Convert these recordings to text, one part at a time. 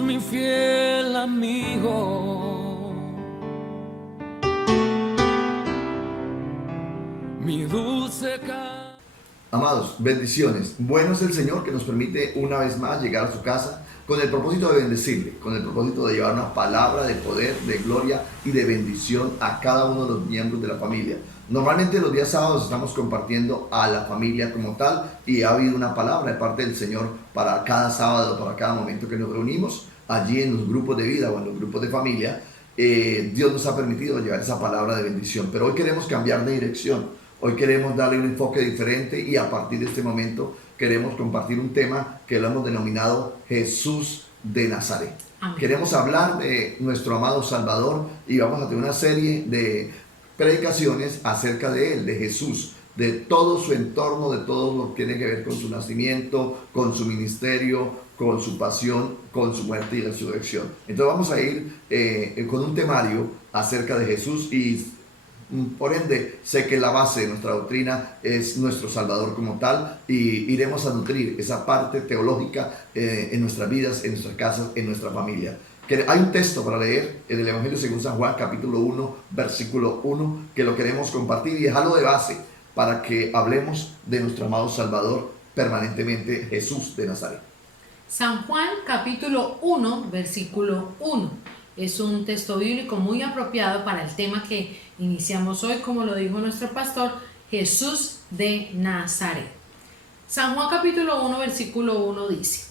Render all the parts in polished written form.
Jesús, mi fiel amigo, mi dulce canto. Amados, bendiciones. Bueno es el Señor que nos permite una vez más llegar a su casa con el propósito de bendecirle, con el propósito de llevar una palabra de poder, de gloria y de bendición a cada uno de los miembros de la familia. Normalmente los días sábados estamos compartiendo a la familia como tal y ha habido una palabra de parte del Señor para cada sábado, para cada momento que nos reunimos allí en los grupos de vida o en los grupos de familia. Dios nos ha permitido llevar esa palabra de bendición, pero hoy queremos cambiar de dirección. Hoy queremos darle un enfoque diferente y a partir de este momento queremos compartir un tema que lo hemos denominado Jesús de Nazaret. Amén. Queremos hablar de nuestro amado Salvador y vamos a tener una serie de predicaciones acerca de él, de Jesús, de todo su entorno, de todo lo que tiene que ver con su nacimiento, con su ministerio, con su pasión, con su muerte y resurrección. Entonces vamos a ir con un temario acerca de Jesús y por ende, sé que la base de nuestra doctrina es nuestro Salvador como tal y iremos a nutrir esa parte teológica en nuestras vidas, en nuestras casas, en nuestra familia. Hay un texto para leer en el Evangelio según San Juan, capítulo 1, versículo 1, que lo queremos compartir y dejarlo de base para que hablemos de nuestro amado Salvador permanentemente, Jesús de Nazaret. San Juan capítulo 1, versículo 1. Es un texto bíblico muy apropiado para el tema que iniciamos hoy, como lo dijo nuestro pastor, Jesús de Nazaret. San Juan capítulo 1, versículo 1 dice: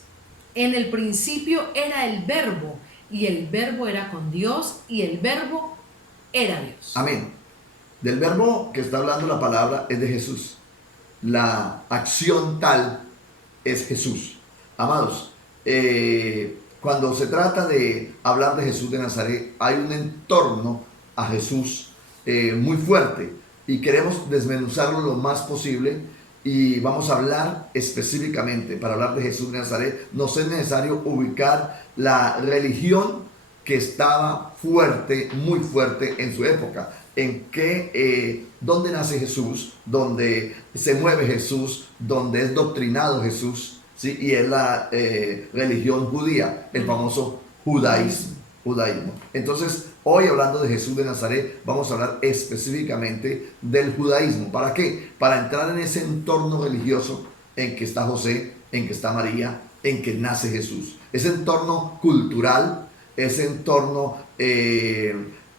en el principio era el Verbo, y el Verbo era con Dios, y el Verbo era Dios. Amén. Del verbo que está hablando la palabra es de Jesús. La acción tal es Jesús. Amados, cuando se trata de hablar de Jesús de Nazaret, hay un entorno a Jesús muy fuerte y queremos desmenuzarlo lo más posible y vamos a hablar específicamente. Para hablar de Jesús de Nazaret nos es necesario ubicar la religión que estaba fuerte, muy fuerte en su época. ¿Dónde nace Jesús? ¿Dónde se mueve Jesús? ¿Dónde es doctrinado Jesús? ¿Sí? Y es la religión judía, el famoso judaísmo. Entonces, hoy hablando de Jesús de Nazaret, vamos a hablar específicamente del judaísmo. ¿Para qué? Para entrar en ese entorno religioso en que está José, en que está María, en que nace Jesús. Ese entorno cultural, ese entorno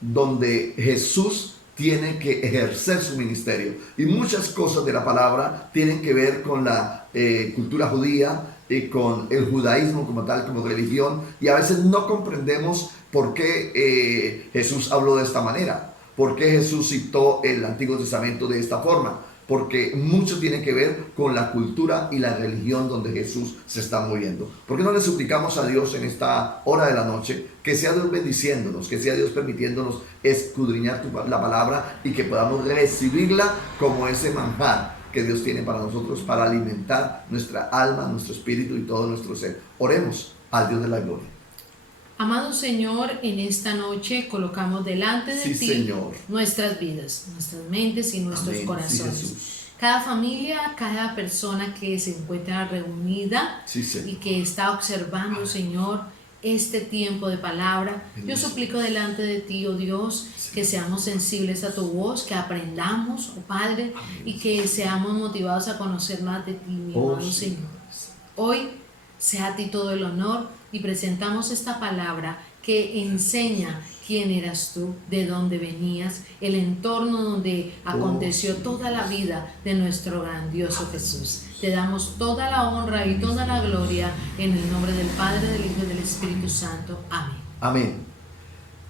donde Jesús tiene que ejercer su ministerio. Y muchas cosas de la palabra tienen que ver con la cultura judía y con el judaísmo como tal, como religión. Y a veces no comprendemos por qué Jesús habló de esta manera. ¿Por qué Jesús citó el Antiguo Testamento de esta forma? Porque mucho tiene que ver con la cultura y la religión donde Jesús se está moviendo. ¿Por qué no le suplicamos a Dios en esta hora de la noche que sea Dios bendiciéndonos, que sea Dios permitiéndonos escudriñar la palabra y que podamos recibirla como ese manjar que Dios tiene para nosotros para alimentar nuestra alma, nuestro espíritu y todo nuestro ser? Oremos al Dios de la gloria. Amado Señor, en esta noche colocamos delante de ti, Señor, nuestras vidas, nuestras mentes y nuestros amén, corazones. sí, Jesús. Cada familia, cada persona que se encuentra reunida Sí, y que está observando, Señor, este tiempo de palabra. Yo suplico delante de ti, oh Dios, que seamos sensibles a tu voz, que aprendamos, oh Padre, y que seamos motivados a conocer más de ti, mi amado Señor. Hoy sea a ti todo el honor y presentamos esta palabra que enseña quién eras tú, de dónde venías, el entorno donde aconteció toda la vida de nuestro grandioso Jesús. Te damos toda la honra y toda la gloria en el nombre del Padre, del Hijo y del Espíritu Santo. Amén.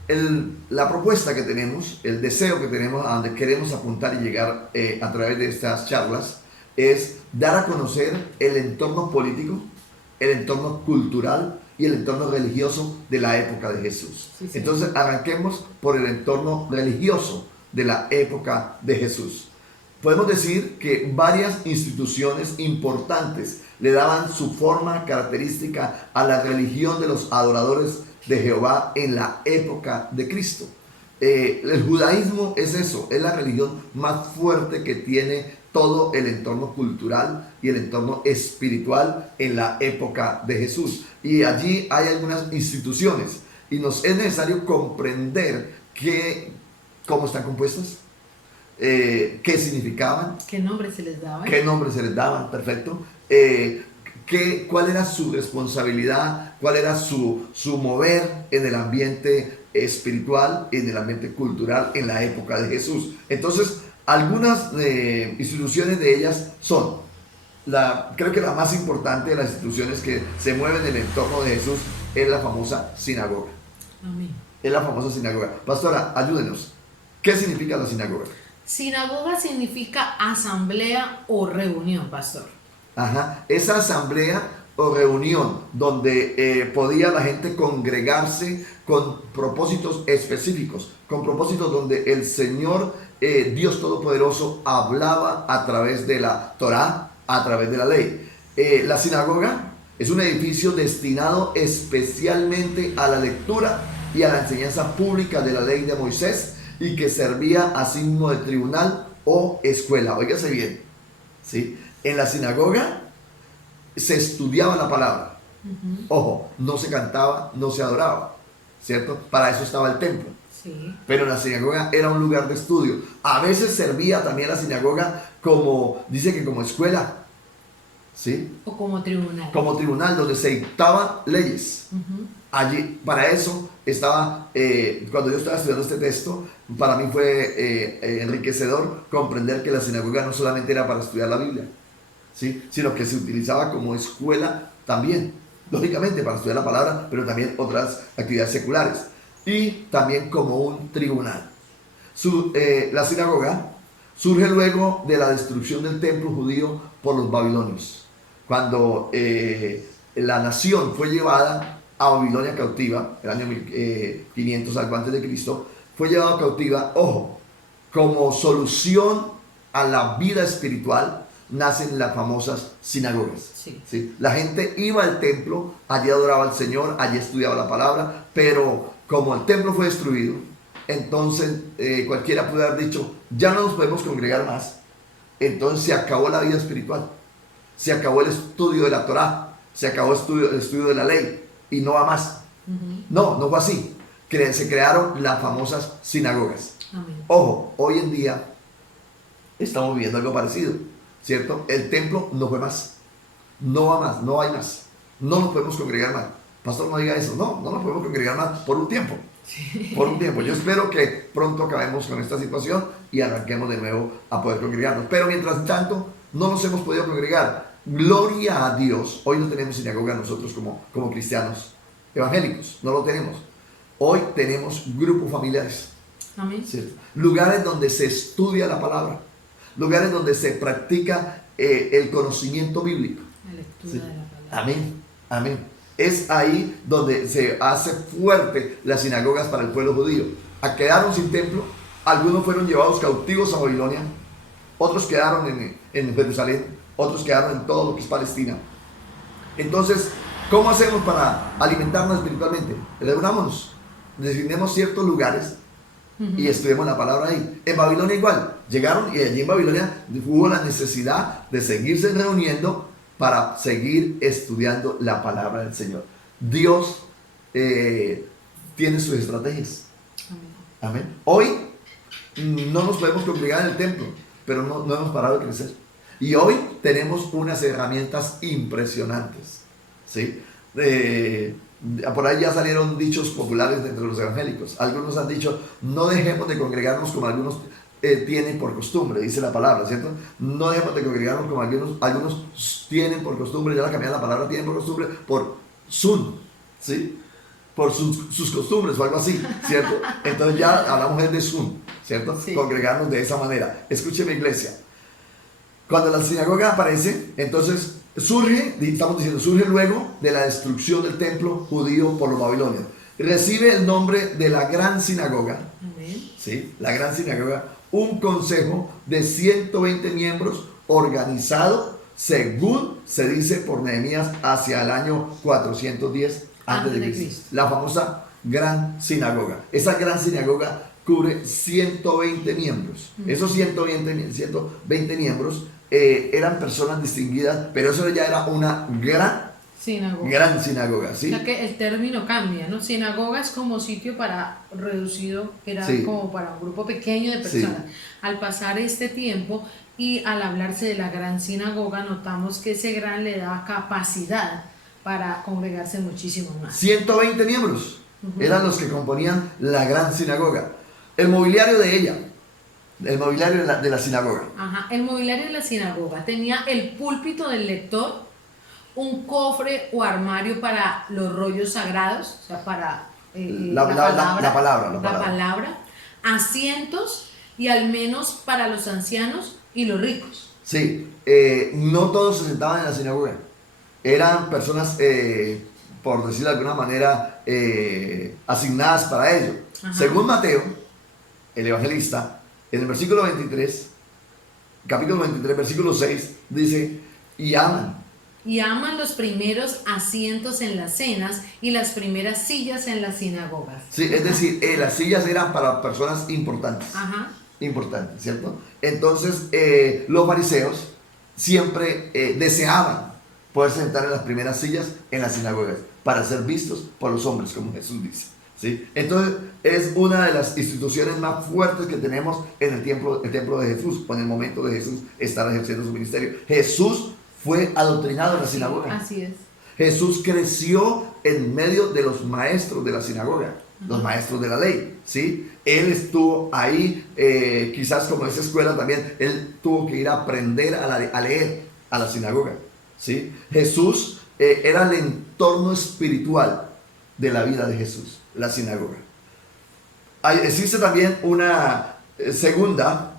Amén. La propuesta que tenemos, el deseo que tenemos, a donde queremos apuntar y llegar a través de estas charlas, es dar a conocer el entorno político, el entorno cultural y el entorno religioso de la época de Jesús. Sí. Entonces arranquemos por el entorno religioso de la época de Jesús. Podemos decir que varias instituciones importantes le daban su forma característica a la religión de los adoradores de Jehová en la época de Cristo. El judaísmo es eso, es la religión más fuerte que tiene todo el entorno cultural y el entorno espiritual en la época de Jesús. Y allí hay algunas instituciones y nos es necesario comprender cómo están compuestas, qué significaban, ¿Qué nombre se les daba? qué nombre se les daban, perfecto, cuál era su responsabilidad, cuál era su mover en el ambiente espiritual, en el ambiente cultural en la época de Jesús. Entonces, algunas instituciones de ellas son, creo que la más importante de las instituciones que se mueven en el entorno de Jesús es la famosa sinagoga. Amén. Es la famosa sinagoga. Pastora, ayúdenos. ¿Qué significa la sinagoga? Sinagoga significa asamblea o reunión, pastor. Ajá, esa asamblea o reunión donde podía la gente congregarse con propósitos específicos, con propósitos donde el Señor, Dios Todopoderoso, hablaba a través de la Torá, a través de la ley. La sinagoga es un edificio destinado especialmente a la lectura y a la enseñanza pública de la ley de Moisés y que servía asimismo de tribunal o escuela. Óigase bien, ¿sí? En la sinagoga se estudiaba la palabra. Ojo, no se cantaba, no se adoraba, ¿cierto? Para eso estaba el templo. Sí. Pero la sinagoga era un lugar de estudio. A veces servía también la sinagoga como, dice que como escuela, ¿sí? O como tribunal. Como tribunal donde se dictaban leyes. Allí, para eso estaba, cuando yo estaba estudiando este texto, para mí fue enriquecedor comprender que la sinagoga no solamente era para estudiar la Biblia, ¿sí? Sino que se utilizaba como escuela también, lógicamente para estudiar la palabra, pero también otras actividades seculares, y también como un tribunal. La sinagoga surge luego de la destrucción del templo judío por los babilonios, cuando la nación fue llevada a Babilonia cautiva, el año 500 algo antes de Cristo, fue llevada cautiva, ojo, como solución a la vida espiritual, nacen las famosas sinagogas. Sí. ¿Sí? La gente iba al templo, allí adoraba al Señor, allí estudiaba la palabra, pero como el templo fue destruido, entonces cualquiera puede haber dicho, ya no nos podemos congregar más. Entonces se acabó la vida espiritual, se acabó el estudio de la Torá, se acabó el estudio de la ley, y no va más. No fue así. Se crearon las famosas sinagogas. Amén. Ojo, hoy en día estamos viviendo algo parecido, ¿cierto? El templo no fue más, no va más, no hay más, no nos podemos congregar más. Pastor, no diga eso, no nos podemos congregar más por un tiempo. Sí. Por un tiempo. Yo espero que pronto acabemos con esta situación y arranquemos de nuevo a poder congregarnos. Pero mientras tanto, no nos hemos podido congregar. Gloria a Dios. Hoy no tenemos sinagoga nosotros como cristianos evangélicos, no lo tenemos. Hoy tenemos grupos familiares. Amén. ¿Cierto? Lugares donde se estudia la palabra, lugares donde se practica el conocimiento bíblico. La lectura ¿Sí? de la palabra. Amén, amén. Es ahí donde se hace fuerte las sinagogas para el pueblo judío. Quedaron sin templo, algunos fueron llevados cautivos a Babilonia, otros quedaron en Jerusalén, otros quedaron en todo lo que es Palestina. Entonces, ¿cómo hacemos para alimentarnos espiritualmente? Reunámonos, designemos ciertos lugares y estudiemos la palabra ahí. En Babilonia igual, llegaron y allí en Babilonia hubo la necesidad de seguirse reuniendo para seguir estudiando la palabra del Señor. Dios tiene sus estrategias. Amén. Hoy no nos podemos congregar en el templo, pero no hemos parado de crecer. Y hoy tenemos unas herramientas impresionantes, ¿sí? Por ahí ya salieron dichos populares entre los evangélicos. Algunos han dicho, no dejemos de congregarnos como algunos tienen por costumbre, dice la palabra, ¿cierto? No dejemos de congregarnos como algunos tienen por costumbre, ya la cambiada la palabra tienen por costumbre, por ¿sí? Por sus costumbres o algo así, ¿cierto? Entonces ya hablamos de ¿cierto? Sí. Congregarnos de esa manera. Escúcheme, iglesia. Cuando la sinagoga aparece, entonces surge luego de la destrucción del templo judío por los babilonios. Recibe el nombre de la gran sinagoga. Amén. ¿Sí? La gran sinagoga, un consejo de 120 miembros organizado, según se dice por Nehemías, hacia el año 410 a.C. La famosa gran sinagoga. Esa gran sinagoga cubre 120 miembros. Esos 120 miembros eran personas distinguidas, pero eso ya era una gran sinagoga, ¿sí? O sea que el término cambia, ¿no? Sinagoga es como sitio para reducido, era Sí. como para un grupo pequeño de personas. Sí. Al pasar este tiempo y al hablarse de la gran sinagoga, notamos que ese gran le da capacidad para congregarse muchísimo más. 120 miembros eran los que componían la gran sinagoga. El mobiliario de ella, el mobiliario de la sinagoga. Ajá. El mobiliario de la sinagoga tenía el púlpito del lector, un cofre o armario para los rollos sagrados, o sea, para La palabra. Asientos y al menos para los ancianos y los ricos. Sí, no todos se sentaban en la sinagoga. Eran personas, por decirlo de alguna manera, asignadas para ello. Ajá. Según Mateo, el evangelista, en el versículo 23, capítulo 23, versículo 6, dice, y aman los primeros asientos en las cenas y las primeras sillas en las sinagogas. Sí, es decir, las sillas eran para personas importantes. Ajá. Importantes, ¿cierto? Entonces, los fariseos siempre deseaban poder sentar en las primeras sillas en las sinagogas para ser vistos por los hombres, como Jesús dice, ¿sí? Entonces, es una de las instituciones más fuertes que tenemos en el templo de Jesús, o en el momento de Jesús estar ejerciendo su ministerio. Jesús fue adoctrinado en la sinagoga. Así es. Jesús creció en medio de los maestros de la sinagoga, los maestros de la ley, ¿sí? Él estuvo ahí, quizás como esa escuela también, él tuvo que ir a aprender a leer a la sinagoga, ¿sí? Jesús era el entorno espiritual de la vida de Jesús, la sinagoga. Existe también una segunda,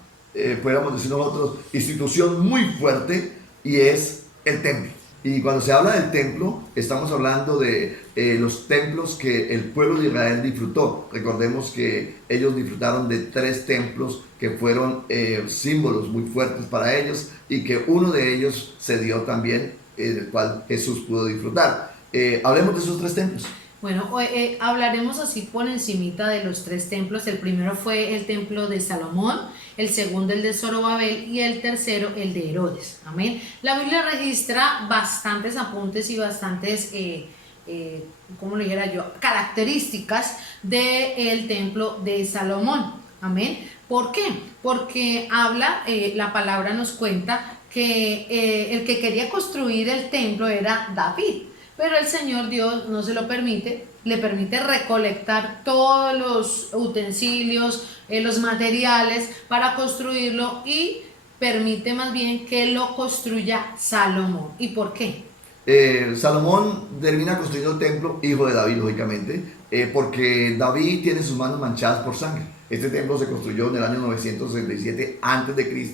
podríamos decir nosotros, institución muy fuerte, y es el templo. Y cuando se habla del templo, estamos hablando de los templos que el pueblo de Israel disfrutó. Recordemos que ellos disfrutaron de 3 templos que fueron símbolos muy fuertes para ellos, y que uno de ellos se dio también, del cual Jesús pudo disfrutar. Hablemos de esos 3 templos. Bueno, hablaremos así por encimita de los 3 templos. El primero fue el templo de Salomón, el segundo el de Zorobabel y el tercero el de Herodes. Amén. La Biblia registra bastantes apuntes y bastantes, ¿cómo le dijera yo?, características del templo de Salomón. Amén. ¿Por qué? Porque la palabra nos cuenta que el que quería construir el templo era David. Pero el Señor Dios no se lo permite, le permite recolectar todos los utensilios, los materiales para construirlo, y permite más bien que lo construya Salomón. ¿Y por qué? Salomón termina construyendo el templo, hijo de David, lógicamente, porque David tiene sus manos manchadas por sangre. Este templo se construyó en el año 967 a.C.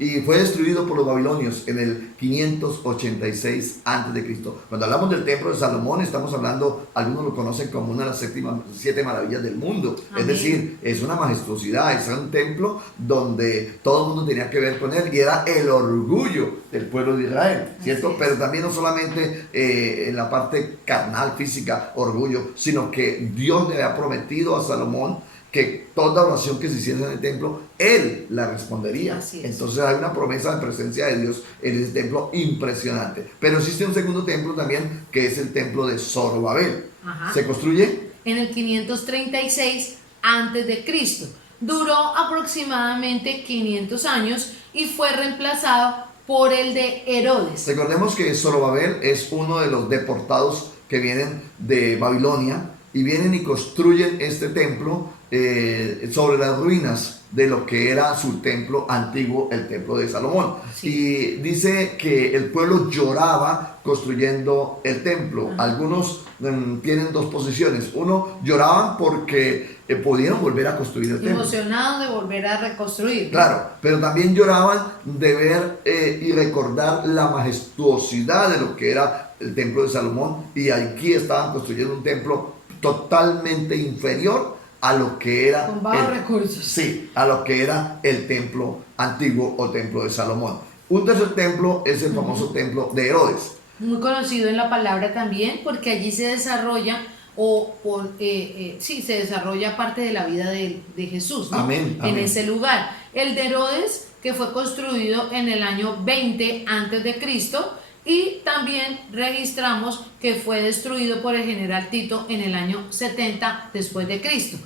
y fue destruido por los babilonios en el 586 a.C. Cuando hablamos del templo de Salomón, estamos hablando, algunos lo conocen como una de las 7 maravillas del mundo. Amén. Es decir, es una majestuosidad, es un templo donde todo el mundo tenía que ver con él, y era el orgullo del pueblo de Israel, ¿cierto? Pero también no solamente en la parte carnal, física, orgullo, sino que Dios le había prometido a Salomón que toda oración que se hiciera en el templo, él la respondería. Entonces hay una promesa de presencia de Dios en ese templo impresionante. Pero existe un segundo templo también, que es el templo de Zorobabel. Ajá. Se construye en el 536 a.C. Duró aproximadamente 500 años y fue reemplazado por el de Herodes. Recordemos que Zorobabel es uno de los deportados que vienen de Babilonia, y vienen y construyen este templo sobre las ruinas de lo que era su templo antiguo, el templo de Salomón. Sí. Y dice que el pueblo lloraba construyendo el templo. Ajá. Algunos tienen 2 posiciones. Uno, lloraban porque pudieron volver a construir el templo. Emocionados de volver a reconstruir. Claro, pero también lloraban de ver y recordar la majestuosidad de lo que era el templo de Salomón, y aquí estaban construyendo un templo totalmente inferior a lo que era, con bajos recursos. Sí, a lo que era el templo antiguo o templo de Salomón. Un tercer templo es el famoso templo de Herodes. Muy conocido en la palabra también, porque allí se desarrolla sí, se desarrolla parte de la vida de Jesús, ¿no? Amén, amén. En ese lugar. El de Herodes, que fue construido en el año 20 antes de Cristo, y también registramos que fue destruido por el general Tito en el año 70 después de Cristo.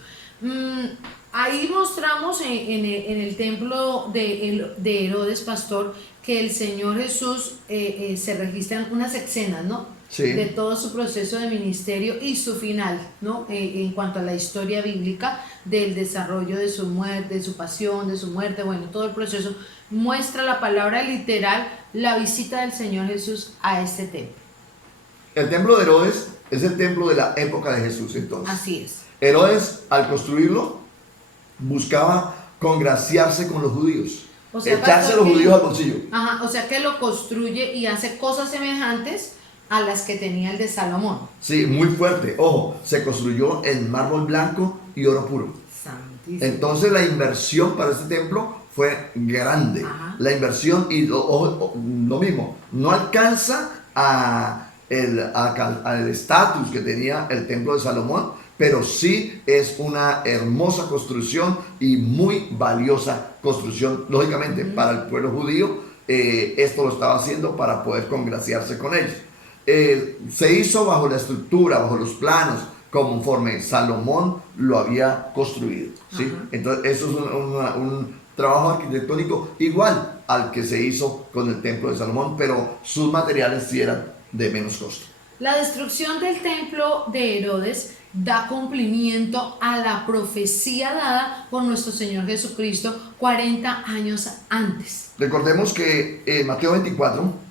Ahí mostramos en el templo de Herodes, pastor, que el Señor Jesús se registran unas escenas, ¿no? Sí. De todo su proceso de ministerio y su final, ¿no? En cuanto a la historia bíblica del desarrollo de su muerte, de su pasión, de su muerte, bueno, todo el proceso muestra la palabra literal, la visita del Señor Jesús a este templo. El templo de Herodes es el templo de la época de Jesús, entonces. Así es. Herodes, al construirlo, buscaba congraciarse con los judíos, O sea, echarse a pastor, los que- judíos al bolsillo. Ajá, o sea que lo construye y hace cosas semejantes a las que tenía el de Salomón. Sí, muy fuerte. Ojo, se construyó en mármol blanco y oro puro. Santísimo. Entonces la inversión para este templo fue grande. Ajá. La inversión y lo mismo, no alcanza al estatus que tenía el templo de Salomón, pero sí es una hermosa construcción y muy valiosa construcción. Lógicamente, para el pueblo judío, esto lo estaba haciendo para poder congraciarse con ellos. Se hizo bajo la estructura, bajo los planos, conforme Salomón lo había construido, ¿sí? Ajá. Entonces eso es un trabajo arquitectónico igual al que se hizo con el templo de Salomón, pero sus materiales sí eran de menos costo. La destrucción del templo de Herodes da cumplimiento a la profecía dada por nuestro Señor Jesucristo 40 años antes. Recordemos que en Mateo 24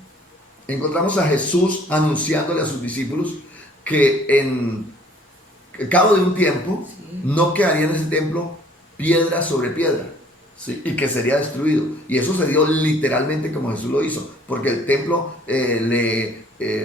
encontramos a Jesús anunciándole a sus discípulos que en el cabo de un tiempo no quedaría en ese templo piedra sobre piedra, ¿sí? Y que sería destruido. Y eso se dio literalmente como Jesús lo hizo, porque el templo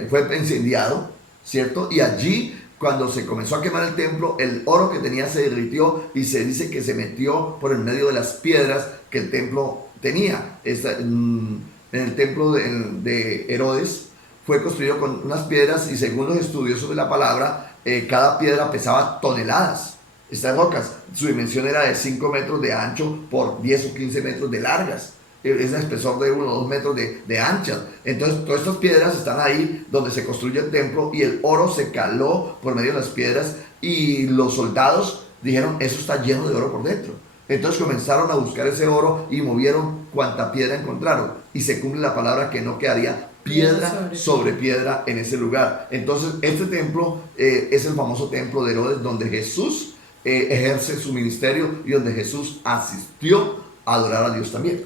fue incendiado, ¿cierto? Y allí, cuando se comenzó a quemar el templo, el oro que tenía se derritió y se dice que se metió por el medio de las piedras que el templo tenía. En el templo de Herodes fue construido con unas piedras y según los estudiosos de la palabra, cada piedra pesaba toneladas. Estas rocas, su dimensión era de 5 metros de ancho por 10 o 15 metros de largas. Es un espesor de 1 o 2 metros de anchas. Entonces, todas estas piedras están ahí donde se construye el templo y el oro se caló por medio de las piedras y los soldados dijeron, eso está lleno de oro por dentro. Entonces comenzaron a buscar ese oro y movieron cuanta piedra encontraron. Y se cumple la palabra que no quedaría piedra sobre piedra en ese lugar. Entonces, este templo es el famoso templo de Herodes, donde Jesús ejerce su ministerio y donde Jesús asistió a adorar a Dios también.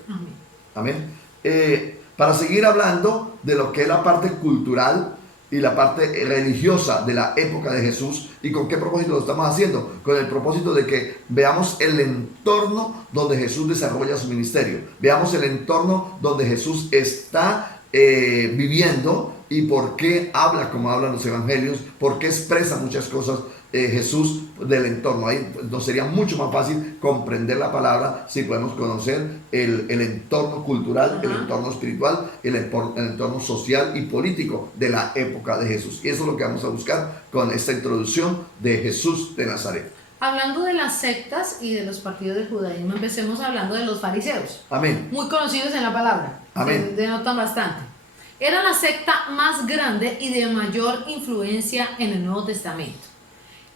Amén. Amén. Para seguir hablando de lo que es la parte cultural y la parte religiosa de la época de Jesús, ¿y con qué propósito lo estamos haciendo? Con el propósito de que veamos el entorno donde Jesús desarrolla su ministerio, veamos el entorno donde Jesús está viviendo y por qué habla como hablan los evangelios, por qué expresa muchas cosas Jesús del entorno. Ahí nos sería mucho más fácil comprender la palabra si podemos conocer el entorno cultural, el entorno espiritual, el entorno social y político de la época de Jesús. Y eso es lo que vamos a buscar con esta introducción de Jesús de Nazaret. Hablando de las sectas y de los partidos del judaísmo, empecemos hablando de los fariseos. Amén. Muy conocidos en la palabra. Amén. Se denotan bastante. Era la secta más grande y de mayor influencia en el Nuevo Testamento.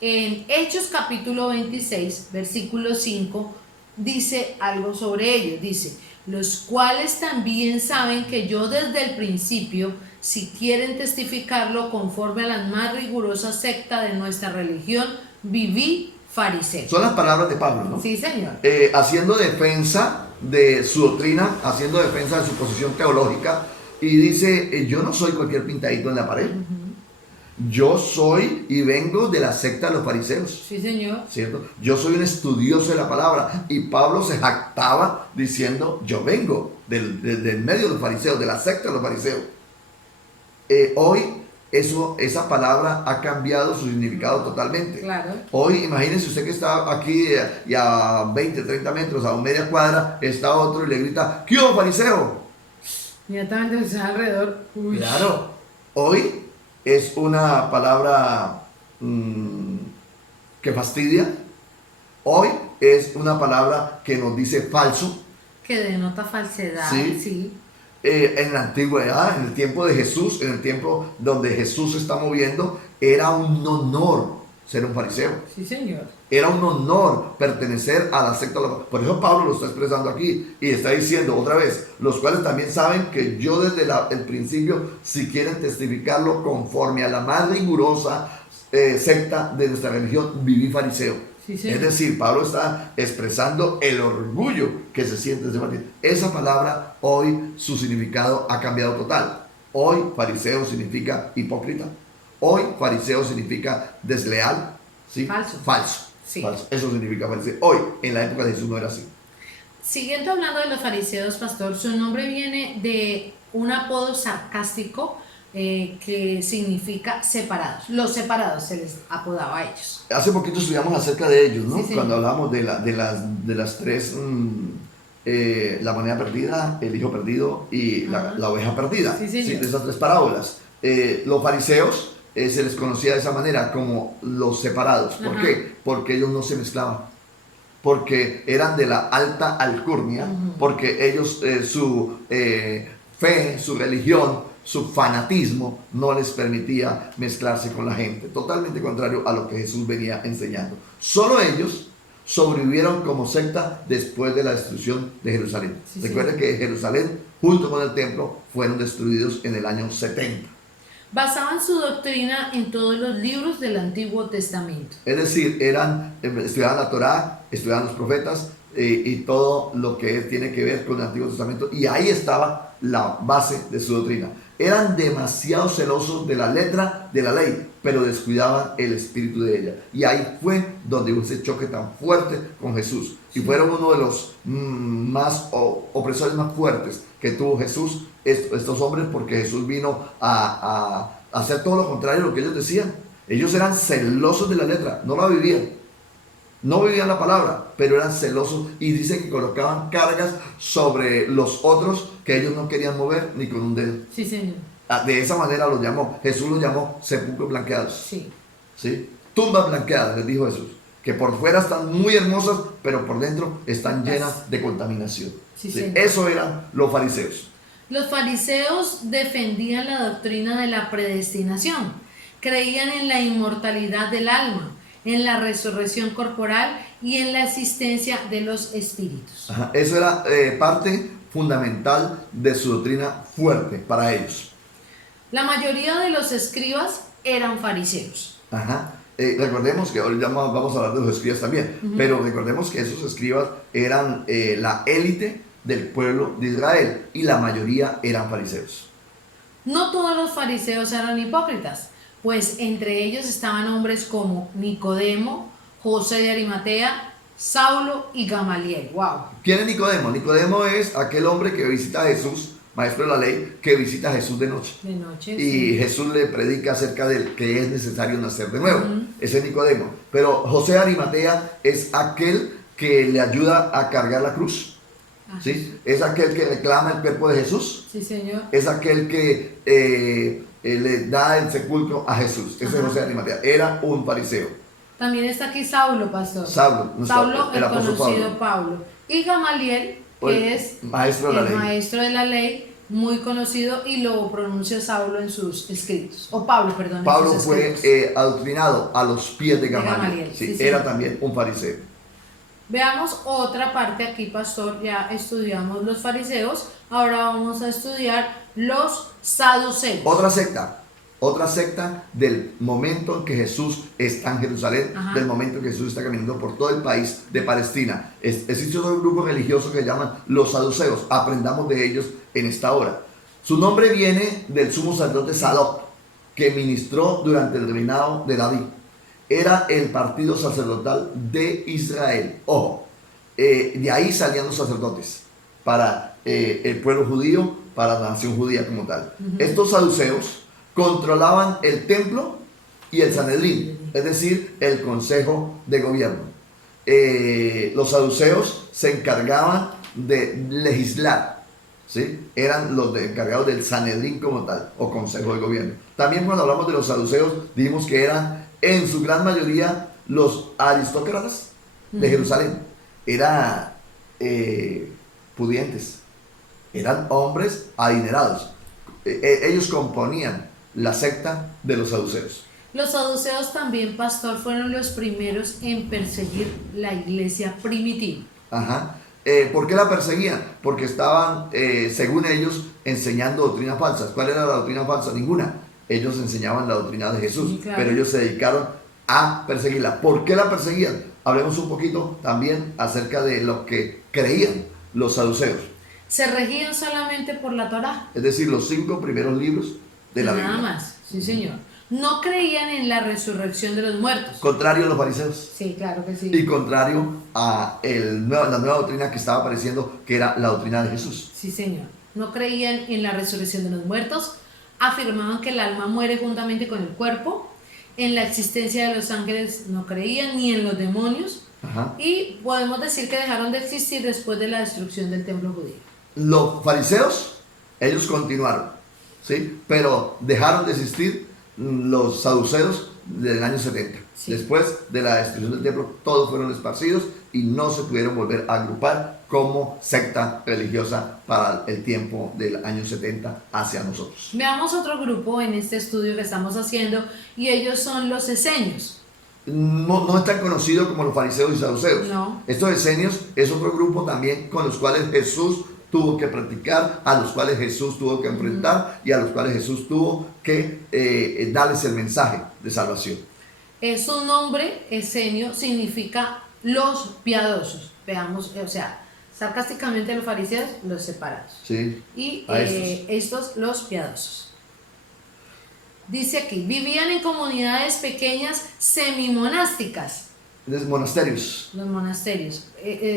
En Hechos capítulo 26, versículo 5, dice algo sobre ellos. Dice, los cuales también saben que yo desde el principio, si quieren testificarlo conforme a la más rigurosa secta de nuestra religión, viví fariseo. Son las palabras de Pablo, ¿no? Sí, señor. Haciendo defensa de su doctrina, haciendo defensa de su posición teológica, y dice, yo no soy cualquier pintadito en la pared. Yo soy y vengo de la secta de los fariseos. Sí, señor. ¿Cierto? Yo soy un estudioso de la palabra. Y Pablo se jactaba diciendo, yo vengo del medio de los fariseos, de la secta de los fariseos. Hoy esa palabra ha cambiado su significado totalmente. Claro. Hoy imagínense usted que está aquí y a 20, 30 metros, a media cuadra, está otro y le grita, ¿qué hubo, fariseo? Inmediatamente se alrededor. Uy. Claro, hoy es una palabra mm, que fastidia. Hoy es una palabra que nos dice falso. Que denota falsedad, Sí. sí. En la antigüedad, en el tiempo de Jesús, en el tiempo donde Jesús se está moviendo, era un honor ser un fariseo. Sí, señor. Era un honor pertenecer a la secta. Por eso Pablo lo está expresando aquí y está diciendo otra vez, los cuales también saben que yo desde el principio, si quieren testificarlo conforme a la más rigurosa secta de nuestra religión, viví fariseo. Sí, señor. Es decir, Pablo está expresando el orgullo que se siente de ser fariseo. Esa palabra hoy su significado ha cambiado total. Hoy fariseo significa hipócrita. Hoy fariseo significa desleal. ¿Sí? Falso. Falso. Sí. Falso. Eso significa fariseo. Hoy, en la época de Jesús no era así. Siguiendo hablando de los fariseos, pastor, su nombre viene de un apodo sarcástico que significa separados. Los separados se les apodaba a ellos. Hace poquito estudiamos acerca de ellos, ¿no? Sí, sí. Cuando hablamos de las tres, la moneda perdida, el hijo perdido y la oveja perdida. Sí, señor. De esas tres parábolas. Los fariseos se les conocía de esa manera como los separados. ¿Por qué? Porque ellos no se mezclaban. Porque eran de la alta alcurnia, porque ellos, su fe, su religión, su fanatismo no les permitía mezclarse con la gente. Totalmente contrario a lo que Jesús venía enseñando. Solo ellos sobrevivieron como secta después de la destrucción de Jerusalén. Sí, Recuerden que Jerusalén, junto con el templo, fueron destruidos en el año 70. Basaban su doctrina en todos los libros del Antiguo Testamento. Es decir, estudiaban la Torá, estudiaban los profetas y todo lo que tiene que ver con el Antiguo Testamento. Y ahí estaba la base de su doctrina. Eran demasiado celosos de la letra de la ley, pero descuidaban el espíritu de ella. Y ahí fue donde hubo ese choque tan fuerte con Jesús. Y fueron uno de los opresores más fuertes que tuvo Jesús, estos hombres, porque Jesús vino a hacer todo lo contrario de lo que ellos decían. Ellos eran celosos de la letra, no la vivían. No vivían la palabra, pero eran celosos y dice que colocaban cargas sobre los otros que ellos no querían mover ni con un dedo. Sí, señor. De esa manera Jesús los llamó sepulcros blanqueados. Sí. ¿Sí? Tumbas blanqueadas, les dijo Jesús, que por fuera están muy hermosas, pero por dentro están llenas de contaminación. Sí, ¿Sí? señor. Eso eran los fariseos. Los fariseos defendían la doctrina de la predestinación. Creían en la inmortalidad del alma, en la resurrección corporal y en la existencia de los espíritus. Ajá. Eso era parte fundamental de su doctrina fuerte para ellos. La mayoría de los escribas eran fariseos. Ajá. Recordemos que ahorita vamos a hablar de los escribas también, pero recordemos que esos escribas eran la élite del pueblo de Israel y la mayoría eran fariseos. No todos los fariseos eran hipócritas, pues entre ellos estaban hombres como Nicodemo, José de Arimatea, Saulo y Gamaliel. ¡Wow! ¿Quién es Nicodemo? Nicodemo es aquel hombre que visita a Jesús, maestro de la ley, que visita a Jesús de noche. De noche. Y Sí. Jesús le predica acerca de que es necesario nacer de nuevo. Ese es Nicodemo. Pero José de Arimatea es aquel que le ayuda a cargar la cruz. ¿Sí? Es aquel que reclama el cuerpo de Jesús. Sí, señor. Es aquel que le da el sepulcro a Jesús. Ese es José de Arimatea. Era un fariseo. También está aquí Saulo, pastor. Saulo, el apóstol conocido Pablo. Y Gamaliel, que es maestro de la el ley. maestro de la ley, muy conocido, y lo pronuncia Saulo en sus escritos. O Pablo, perdón. Pablo en sus fue escritos. adoctrinado a los pies de Gamaliel. Gamaliel, Sí, sí, sí. era también un fariseo. Veamos otra parte aquí, pastor. Ya estudiamos los fariseos. Ahora vamos a estudiar los saduceos. Otra secta del momento en que Jesús está en Jerusalén, Ajá. del momento en que Jesús está caminando por todo el país de Palestina. Existe otro grupo religioso que se llaman los saduceos. Aprendamos de ellos en esta hora. Su nombre viene del sumo sacerdote Sadoc, que ministró durante el reinado de David. Era el partido sacerdotal de Israel. Ojo, de ahí salían los sacerdotes para el pueblo judío, para la nación judía como tal. Estos saduceos controlaban el templo y el Sanedrín, es decir, el consejo de gobierno. Los saduceos se encargaban de legislar, ¿sí? Eran los encargados del Sanedrín como tal, o consejo de gobierno. También cuando hablamos de los saduceos, dijimos que eran en su gran mayoría los aristócratas de Jerusalén. Eran pudientes, eran hombres adinerados. Ellos componían la secta de los saduceos. Los saduceos también, pastor, fueron los primeros en perseguir la iglesia primitiva. Ajá. ¿Por qué la perseguían? Porque estaban, según ellos, enseñando doctrinas falsas. ¿Cuál era la doctrina falsa? Ninguna. Ellos enseñaban la doctrina de Jesús, Sí, claro. pero ellos se dedicaron a perseguirla. ¿Por qué la perseguían? Hablemos un poquito también acerca de lo que creían los saduceos. Se regían solamente por la Torá. Es decir, los 5 primeros libros de la Nada Biblia. más, sí señor. No creían en la resurrección de los muertos. Contrario a los fariseos. Sí, claro que sí. Y contrario a la nueva doctrina que estaba apareciendo, que era la doctrina de Jesús. Sí, señor. No creían en la resurrección de los muertos. Afirmaban que el alma muere juntamente con el cuerpo. En la existencia de los ángeles no creían, ni en los demonios. Ajá. Y podemos decir que dejaron de existir después de la destrucción del templo judío. Los fariseos, ellos continuaron, ¿sí? Pero dejaron de existir los saduceos del año 70. Sí. Después de la destrucción del templo, todos fueron esparcidos y no se pudieron volver a agrupar como secta religiosa para el tiempo del año 70 hacia nosotros. Veamos otro grupo en este estudio que estamos haciendo y ellos son los esenios. No es tan conocido como los fariseos y saduceos. No. Estos esenios es otro grupo también con los cuales Jesús tuvo que practicar, a los cuales Jesús tuvo que enfrentar y a los cuales Jesús tuvo que darles el mensaje de salvación. Su nombre, esenio, significa los piadosos. Veamos, o sea, sarcásticamente los fariseos, los separados. ¿Sí? Y A estos, los piadosos. Dice aquí, vivían en comunidades pequeñas semimonásticas. Los monasterios. Los monasterios,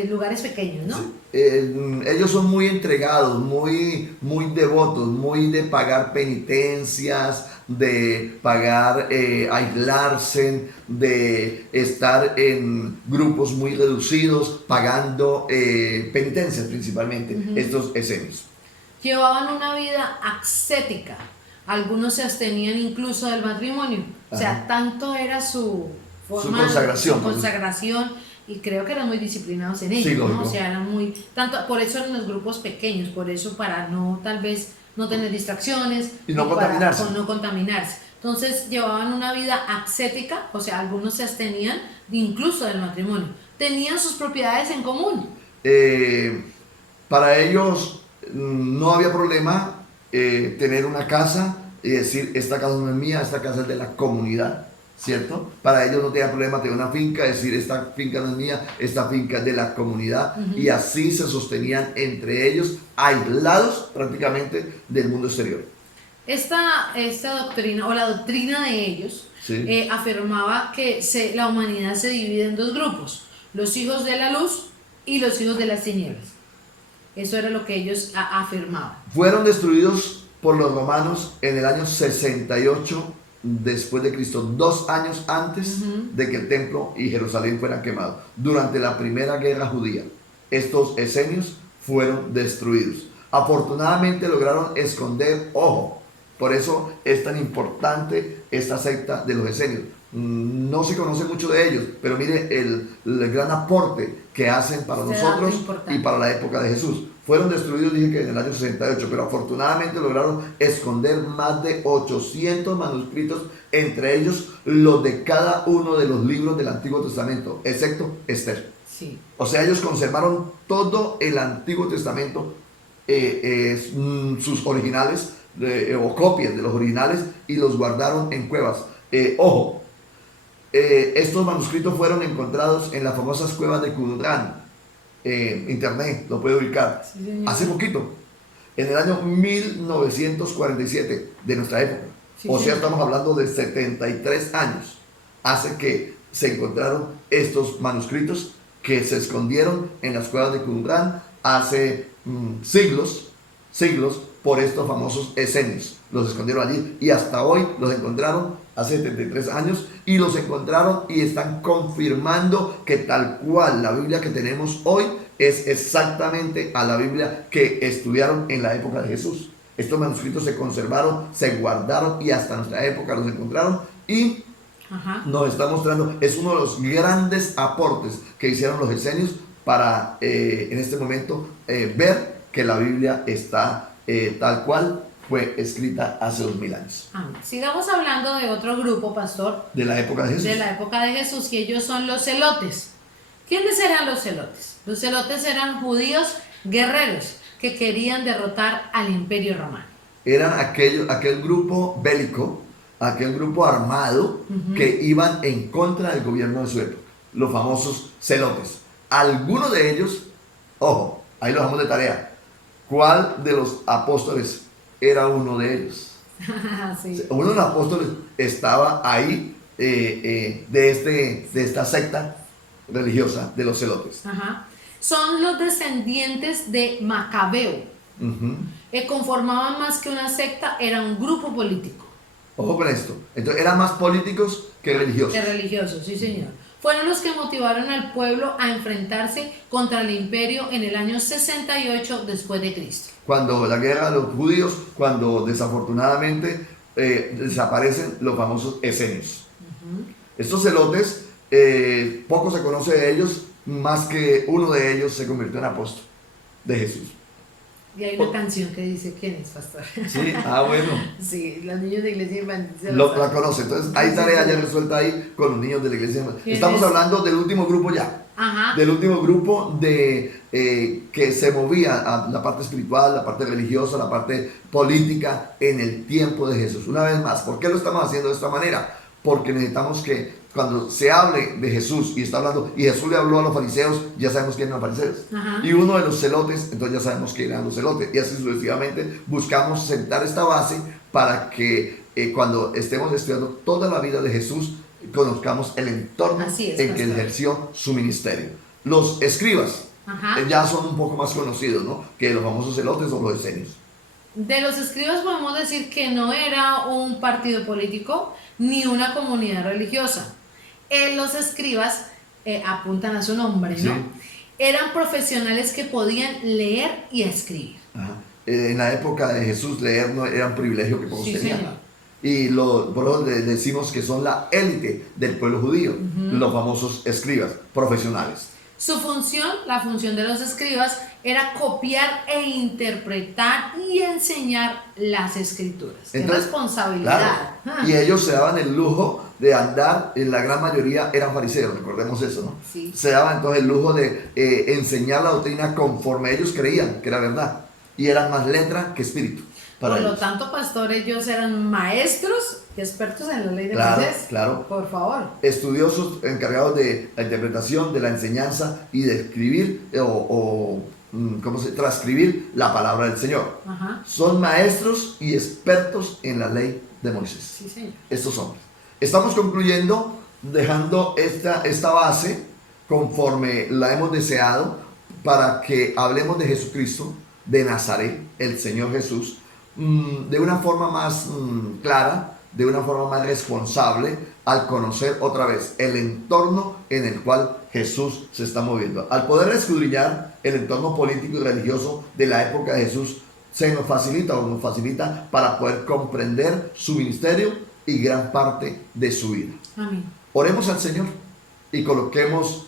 lugares pequeños, ¿no? Sí. Ellos son muy entregados, muy devotos, muy de pagar penitencias, de pagar, aislarse, de estar en grupos muy reducidos, pagando penitencias principalmente, estos esenios. Llevaban una vida ascética. Algunos se abstenían incluso del matrimonio. O sea, Ajá. tanto era su forma, consagración. su consagración, y creo que eran muy disciplinados en ello, Sí, ¿no? lógico. O sea, eran muy, tanto, por eso eran los grupos pequeños, por eso para no, tal vez, no tener distracciones Y no para contaminarse. no contaminarse. Entonces llevaban una vida ascética, o sea, algunos se abstenían incluso del matrimonio. Tenían sus propiedades en común. Para ellos no había problema tener una casa y decir, esta casa no es mía, esta casa es de la comunidad, ¿cierto? Para ellos no tenía problema tener una finca, decir, esta finca no es mía, esta finca es de la comunidad, y así se sostenían entre ellos, aislados prácticamente del mundo exterior. Esta doctrina, o la doctrina de ellos, Sí. afirmaba que la humanidad se divide en dos grupos, los hijos de la luz y los hijos de las tinieblas. Eso era lo que ellos afirmaban. Fueron destruidos por los romanos en el año 68 después de Cristo, 2 años antes de que el templo y Jerusalén fueran quemados. Durante la primera guerra judía, estos esenios fueron destruidos. Afortunadamente lograron esconder, ojo, por eso es tan importante esta secta de los esenios. No se conoce mucho de ellos, pero mire el gran aporte que hacen para Este nosotros dato importante. y para la época de Jesús. Fueron destruidos, dije que en el año 68, pero afortunadamente lograron esconder más de 800 manuscritos, entre ellos los de cada uno de los libros del Antiguo Testamento, excepto Esther. Sí. O sea, ellos conservaron todo el Antiguo Testamento, sus originales, o copias de los originales, y los guardaron en cuevas. Ojo, estos manuscritos fueron encontrados en las famosas cuevas de Qumran. Internet lo puede ubicar. Sí, señor. Hace poquito, en el año 1947 de nuestra época. Sí, O sea, señor. estamos hablando de 73 años. Hace que se encontraron estos manuscritos que se escondieron en las cuevas de Qumran hace siglos por estos famosos esenios. Los escondieron allí y hasta hoy los encontraron hace 73 años y los encontraron y están confirmando que tal cual la Biblia que tenemos hoy es exactamente a la Biblia que estudiaron en la época de Jesús. Estos manuscritos se conservaron, se guardaron y hasta nuestra época los encontraron y Ajá. nos está mostrando, es uno de los grandes aportes que hicieron los esenios para en este momento ver que la Biblia está tal cual fue escrita hace 2000 años. Amén. Sigamos hablando de otro grupo, pastor, De la época de Jesús. de la época de Jesús, y ellos son los celotes. ¿Quiénes eran los celotes? Los celotes eran judíos guerreros que querían derrotar al Imperio Romano. Eran aquel grupo bélico, aquel grupo armado que iban en contra del gobierno de su época, los famosos celotes. Algunos de ellos, ojo, ahí lo dejamos de tarea, ¿cuál de los apóstoles era uno de ellos? Sí. Uno de los apóstoles estaba ahí de esta secta religiosa de los celotes. Ajá. Son los descendientes de Macabeo. Ujú. Conformaban más que una secta, era un grupo político. Ojo con esto. Entonces eran más políticos que religiosos. De religiosos, sí señor. Fueron los que motivaron al pueblo a enfrentarse contra el imperio en el año 68 después de Cristo. Cuando la guerra de los judíos, cuando desafortunadamente desaparecen los famosos esenios. Estos celotes, poco se conoce de ellos, más que uno de ellos se convirtió en apóstol de Jesús. Y hay una canción que dice, ¿quién es, pastor? Sí, bueno. Sí, los niños de iglesia infantil se La conoce. Entonces hay tarea ya resuelta ahí con los niños de la iglesia. Estamos hablando del último grupo ya. Ajá. Del último grupo que se movía a la parte espiritual, la parte religiosa, la parte política en el tiempo de Jesús. Una vez más, ¿por qué lo estamos haciendo de esta manera? Porque necesitamos que cuando se hable de Jesús y está hablando, y Jesús le habló a los fariseos, ya sabemos quiénes eran los fariseos. Ajá. Y uno de los celotes, entonces ya sabemos quiénes eran los celotes. Y así sucesivamente buscamos sentar esta base para que cuando estemos estudiando toda la vida de Jesús, conozcamos el entorno Así es, en que pastor. ejerció su ministerio. Los escribas Ajá. ya son un poco más conocidos, ¿no?, que los famosos celotes o los esenios. De los escribas podemos decir que no era un partido político ni una comunidad religiosa. Los escribas apuntan a su nombre, ¿no? Sí. Eran profesionales que podían leer y escribir. Ajá. En la época de Jesús leer no era un privilegio que pocos Sí, tenían. señor. Y por eso le decimos que son la élite del pueblo judío, los famosos escribas profesionales. Su función, la función de los escribas, era copiar e interpretar y enseñar las escrituras. ¡Qué Entonces, responsabilidad! Claro, y ellos se daban el lujo de andar, en la gran mayoría eran fariseos, recordemos eso, ¿no? Sí. Se daban entonces el lujo de enseñar la doctrina conforme ellos creían que era verdad, y eran más letra que espíritu para Por lo ellos. tanto, pastor, ellos eran maestros y expertos en la ley de Claro, Moisés. claro. Por favor. Estudiosos encargados de la interpretación, de la enseñanza y de escribir transcribir la palabra del Señor. Ajá. Son maestros y expertos en la ley de Moisés. Sí, señor. Estos hombres. Estamos concluyendo dejando esta base conforme la hemos deseado para que hablemos de Jesucristo, de Nazaret, el Señor Jesús, de una forma más clara, de una forma más responsable, al conocer otra vez el entorno en el cual Jesús se está moviendo. Al poder escudriñar el entorno político y religioso de la época de Jesús, se nos facilita para poder comprender su ministerio y gran parte de su vida. Amén. Oremos al Señor y coloquemos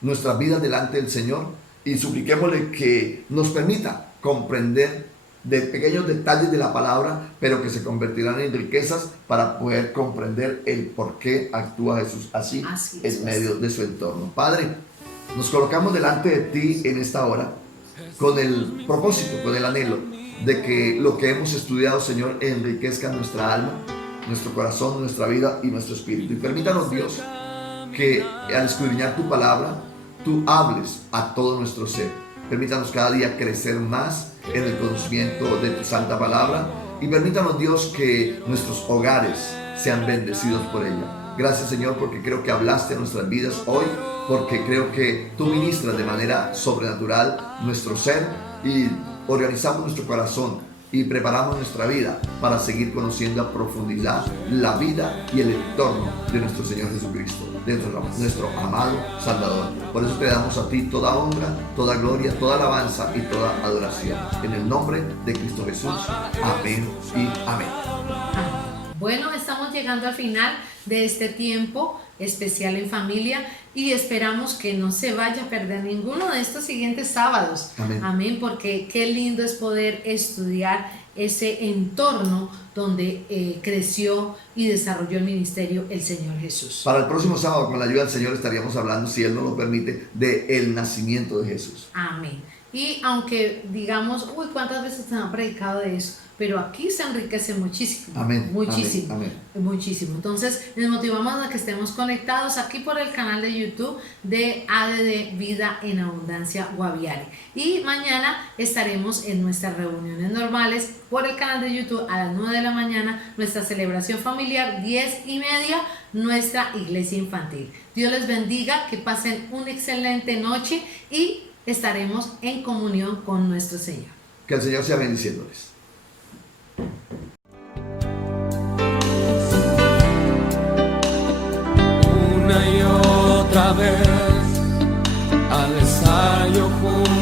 nuestras vidas delante del Señor y supliquémosle que nos permita comprender de pequeños detalles de la palabra, pero que se convertirán en riquezas para poder comprender el por qué actúa Jesús así en medio de su entorno. Padre, nos colocamos delante de ti en esta hora con el propósito, con el anhelo de que lo que hemos estudiado, Señor, enriquezca nuestra alma, nuestro corazón, nuestra vida y nuestro espíritu. Y permítanos, Dios, que al escudriñar tu palabra, tú hables a todo nuestro ser. Permítanos cada día crecer más en el conocimiento de tu santa palabra y permítanos, Dios, que nuestros hogares sean bendecidos por ella. Gracias, Señor, porque creo que hablaste a nuestras vidas hoy, porque creo que tú ministras de manera sobrenatural nuestro ser y organizamos nuestro corazón y preparamos nuestra vida para seguir conociendo a profundidad la vida y el entorno de nuestro Señor Jesucristo, de nuestro amado Salvador. Por eso te damos a ti toda honra, toda gloria, toda alabanza y toda adoración. En el nombre de Cristo Jesús. Amén y amén. Bueno, estamos llegando al final de este tiempo especial en familia y esperamos que no se vaya a perder ninguno de estos siguientes sábados. Amén. Amén, porque qué lindo es poder estudiar ese entorno donde creció y desarrolló el ministerio el Señor Jesús. Para el próximo sábado, con la ayuda del Señor, estaríamos hablando, si Él nos lo permite, de el nacimiento de Jesús. Amén. Y aunque digamos, uy, ¿cuántas veces se han predicado de eso? Pero aquí se enriquece muchísimo. Amén. Muchísimo. Amén. Muchísimo. Entonces, les motivamos a que estemos conectados aquí por el canal de YouTube de ADD Vida en Abundancia Guaviare. Y mañana estaremos en nuestras reuniones normales por el canal de YouTube a las 9 de la mañana, nuestra celebración familiar, 10:30, nuestra iglesia infantil. Dios les bendiga, que pasen una excelente noche y estaremos en comunión con nuestro Señor. Que el Señor sea bendiciéndoles. Una y otra vez al ensayo junto